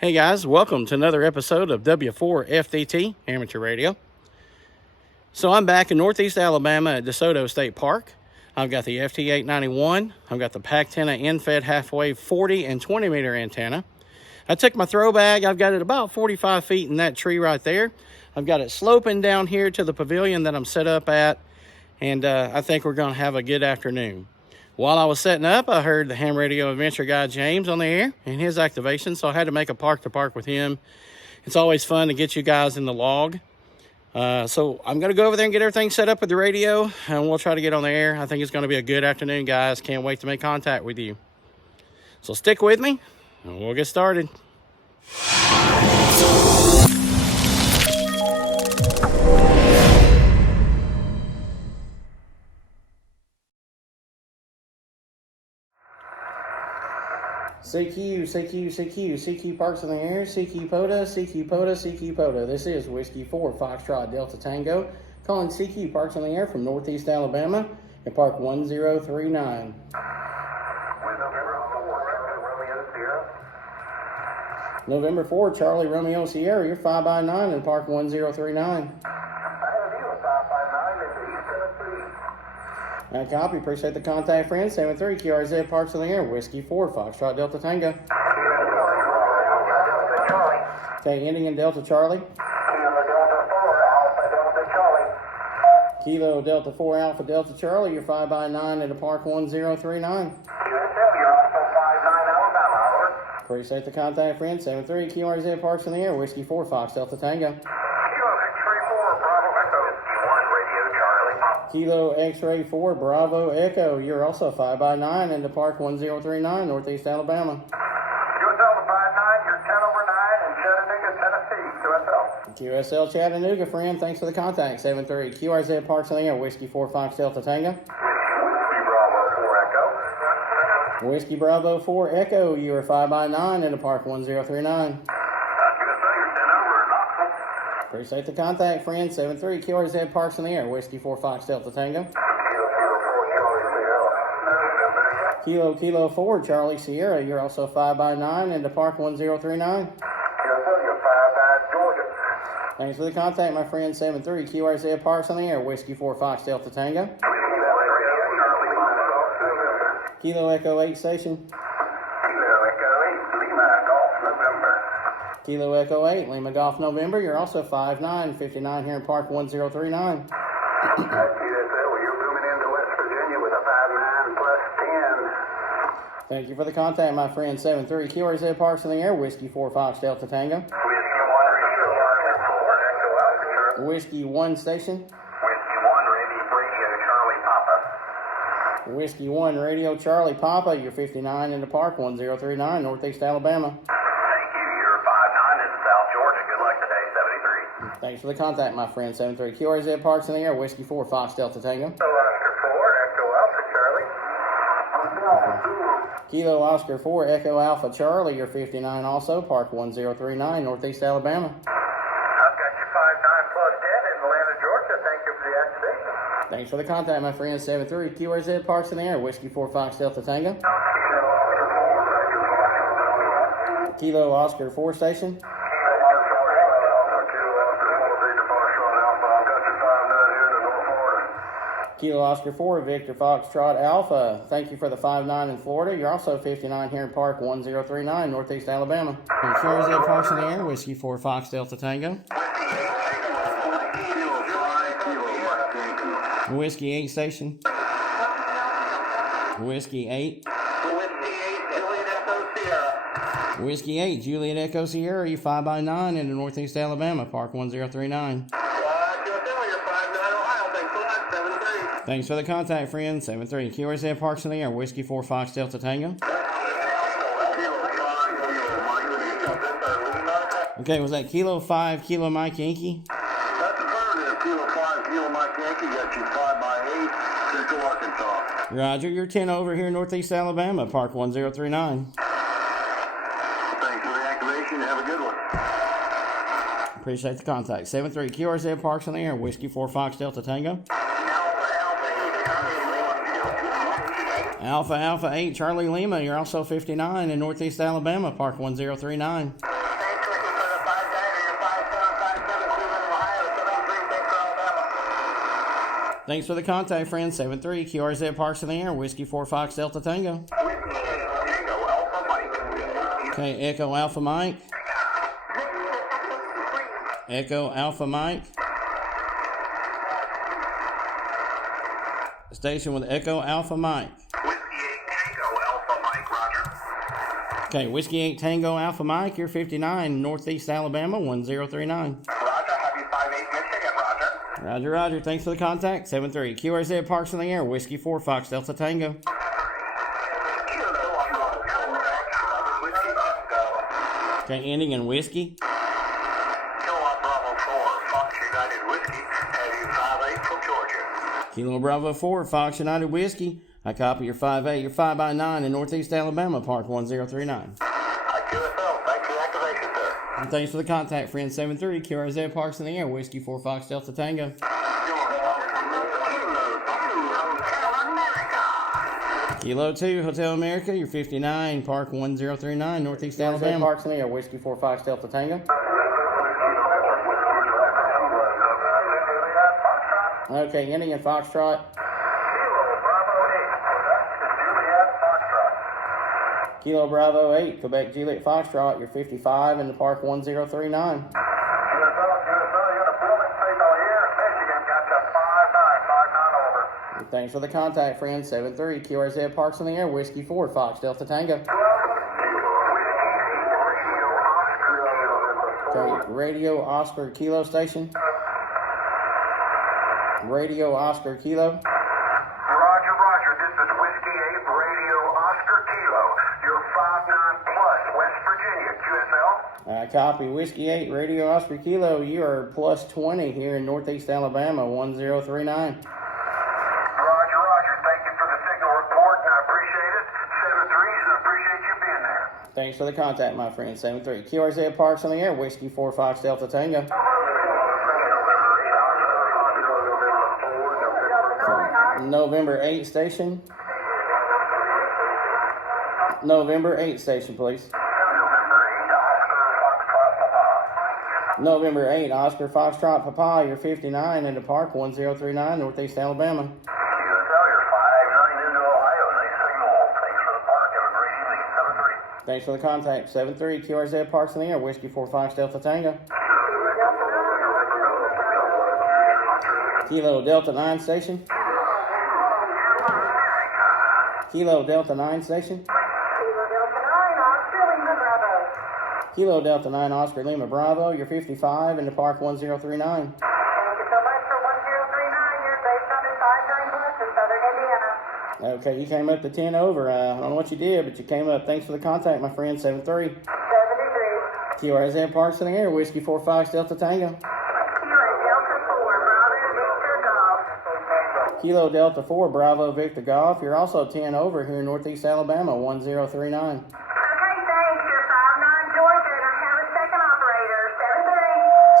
Hey guys, welcome to another episode of W4FDT Amateur Radio. So I'm back in Northeast Alabama at Desoto State Park. I've got the Ft-891. I've got the PackTenna EFHW 40 and 20 meter antenna. I took my throw bag. I've got it about 45 feet in that tree right there. I've got it sloping down here to the pavilion that I'm set up at. And I think we're going to have a good afternoon. While I was setting up, I heard the ham radio adventure guy James on the air and his activation, so I had to make a park-to-park with him. It's always fun to get you guys in the log. So I'm going to go over there and get everything set up with the radio, and we'll try to get on the air. I think it's going to be a good afternoon, guys. Can't wait to make contact with you. So stick with me, and we'll get started. CQ Parks in the air, CQ POTA, CQ POTA, CQ POTA. This is Whiskey 4 Foxtrot Delta Tango, calling CQ Parks in the air from Northeast Alabama at Park 1039. November 4, Charlie Romeo Sierra, you're 5x9 in Park 1039. I copy. Appreciate the contact, friends. 73 QRZ Parks in the air. Whiskey 4 Foxtrot Delta Tango. Okay, ending in Delta Charlie. Kilo Delta 4 Alpha Delta Charlie. You're 5x9 at the Park 1039. Appreciate the contact, friends. 73 QRZ Parks in the air. Whiskey 4 Fox Delta Tango. Kilo X-Ray 4 Bravo Echo, you're also 5x9 into Park 1039, Northeast Alabama. QSL 59, you're 10 over 9 in Chattanooga, Tennessee, QSL. QSL Chattanooga, friend, thanks for the contact. 73 QRZ Parks in the air, Whiskey 4 Fox Delta Tango. Whiskey Bravo 4 Echo. Whiskey Bravo 4 Echo, you are 5x9 into Park 1039. Appreciate the contact, friend. 73 QRZ Parks in the air. Whiskey 4 Fox Delta Tango. Kilo 4 Charlie Sierra. You're also 5x9 into Park 1039. You're 5 Georgia. Thanks for the contact, my friend. 73 QRZ Parks in the air. Whiskey 4 Fox Delta Tango. Kilo Echo 8 Station. Kilo Echo 8, Lima Golf November. You're also 5'9", 59 here in Park 1039. QSL, you're moving into West Virginia with a 5'9" plus 10. Thank you for the contact, my friend. 73 QRZ Parks in the air. Whiskey 4 Fox Delta Tango. Whiskey 1 Station. Whiskey 1 Radio Charlie Papa. Whiskey 1 Radio Charlie Papa. You're 59 into Park 1039, Northeast Alabama. Thanks for the contact, my friend. 73 QRZ Parks in the air. Whiskey 4 Fox Delta Tango. Oscar 4 Echo Alpha Charlie. Kilo Oscar 4 Echo Alpha Charlie. You're 59 also. Park 1039, Northeast Alabama. I've got you 5'9" plus 10 in Atlanta, Georgia. Thank you for the activation. Thanks for the contact, my friend. 73 QRZ Parks in the air. Whiskey 4 Fox Delta Tango. Kilo Oscar 4 Station. Kilo Oscar 4, Victor Foxtrot Alpha. Thank you for the 5'9" in Florida. You're also 59 here in Park 1039, Northeast Alabama. QRZ Parks in the air. Whiskey 4 Fox Delta Tango. Whiskey 8 Station. Whiskey 8. Whiskey 8 Juliet Echo Sierra. You 5x9 into Northeast Alabama, Park 1039. Thanks for the contact, friend. 73 QRZ Parks in the air. Whiskey 4 Fox Delta Tango. Okay, was that Kilo 5 Kilo Mike Yankee? That's affirmative. Kilo 5 Kilo Mike Yankee. Got you 5x8. Central Arkansas. Roger, you're 10 over here in Northeast Alabama, Park 1039. Thanks for the activation. Have a good one. Appreciate the contact. 73 QRZ Parks in the air. Whiskey 4 Fox Delta Tango. Alpha 8 Charlie Lima. You're also 59 in Northeast Alabama, Park 1039. Thanks for the contact, friend. 73 QRZ Parks in the Air, Whiskey 4 Fox Delta Tango. Okay, Echo Alpha Mike. Echo Alpha Mike. Station with Echo Alpha Mike. Whiskey 8 Tango Alpha Mike, Roger. Okay, Whiskey 8 Tango Alpha Mike, you're 59, Northeast Alabama, 1039. Roger, have you 58 Michigan, Roger. Roger, Roger. Thanks for the contact. 73 QRZ Parks in the Air, Whiskey 4 Fox Delta Tango. Okay, ending in whiskey. Kilo Bravo 4, Fox United Whiskey, have you 58 from Georgia. Kilo Bravo 4 Fox United Whiskey. I copy your 5-8, your 5x9 in Northeast Alabama, Park 1039. QSL, thanks for the activation, sir. And thanks for the contact, friend. 73 QRZ Parks in the Air, Whiskey 4 Fox Delta Tango. Kilo 2 Hotel America, you're 59, Park 1039, Northeast Alabama. Parks in the Air, Whiskey 4 Fox Delta Tango. Okay, ending in Foxtrot. Kilo Bravo 8, Quebec Juliet Foxtrot, you're 55 in the Park 1039. Thanks for the contact, friend. 73 QRZ Parks in the Air, Whiskey 4 Fox Delta Tango. Okay, Radio Oscar Kilo Station. Radio Oscar Kilo. Roger, this is Whiskey 8 Radio Oscar Kilo. You're 59 plus, West Virginia, QSL. I copy. Whiskey 8 Radio Oscar Kilo, you are plus 20 here in Northeast Alabama, 1039. Thanks for the contact, my friend. 73 QRZ Parks on the Air, Whiskey 4 Fox Delta Tango. November 8 station. November 8 station, please. November 8 Oscar Foxtrot Papa, you're 59 in the Park 1039, Northeast Alabama. Thanks for the contact. 73 QRZ Parks in the Air, Whiskey 4 Fox Delta Tango. Kilo Delta 9 station. Kilo Delta 9 station. Kilo Delta 9 Oscar Lima Bravo, you're 55 in the Park 1039. Thank you so much for 1039. You're based on 59 West in Southern Indiana. Okay, you came up to 10 over. I don't know what you did, but you came up. Thanks for the contact, my friend. 73. 73. QRZ Parks in the Air, Whiskey 4 Fox Delta Tango. Delta 4, Bravo Victor Golf. Kilo Delta 4 Bravo Victor Golf. You're also 10 over here in Northeast Alabama, 1039. Okay, thanks. You're 59 Georgia, and I have a second operator.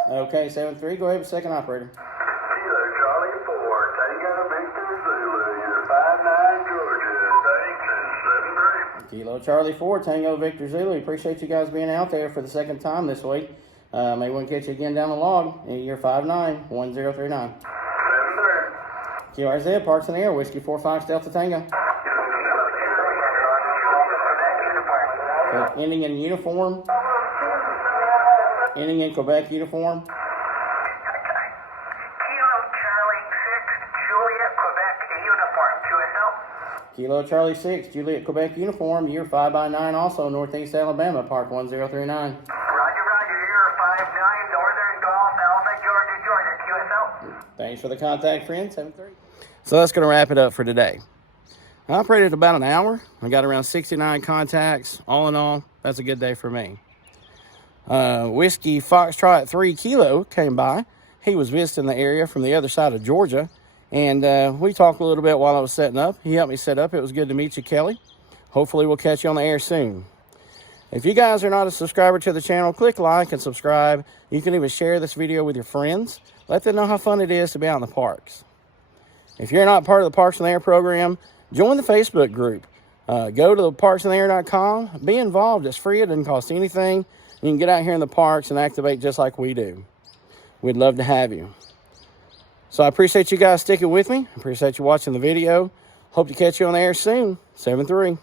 73. Okay, 73. Go ahead with second operator. Kilo Charlie 4, Tango Victor Zulu. You're 59 Georgia. Thanks, and 73. Kilo Charlie 4 Tango Victor Zulu. Appreciate you guys being out there for the second time this week. Maybe we can catch you again down the log. You're 59 1039. 73. QRZ Parks in the Air, Whiskey 4 Fox Delta Tango. Okay, ending in uniform. Ending in Quebec uniform. Kilo Charlie 6, Juliet, Quebec uniform. QSL. Kilo Charlie 6 Juliet Quebec uniform. You're 5x9 also Northeast Alabama, Park 1039. Roger, you're 59 Northern Golf, Alpha, Georgia, QSL. Thanks for the contact, friend. 73. So that's going to wrap it up for today. I operated about an hour. I got around 69 contacts. All in all, that's a good day for me. Whiskey Foxtrot 3 Kilo came by. He was visiting the area from the other side of Georgia. And we talked a little bit while I was setting up. He helped me set up. It was good to meet you, Kelly. Hopefully we'll catch you on the air soon. If you guys are not a subscriber to the channel, click like and subscribe. You can even share this video with your friends. Let them know how fun it is to be out in the parks. If you're not part of the Parks in the Air program, join the Facebook group. Go to parksintheair.com. Be involved. It's free. It doesn't cost anything. You can get out here in the parks and activate just like we do. We'd love to have you. So I appreciate you guys sticking with me. I appreciate you watching the video. Hope to catch you on the air soon. 7-3.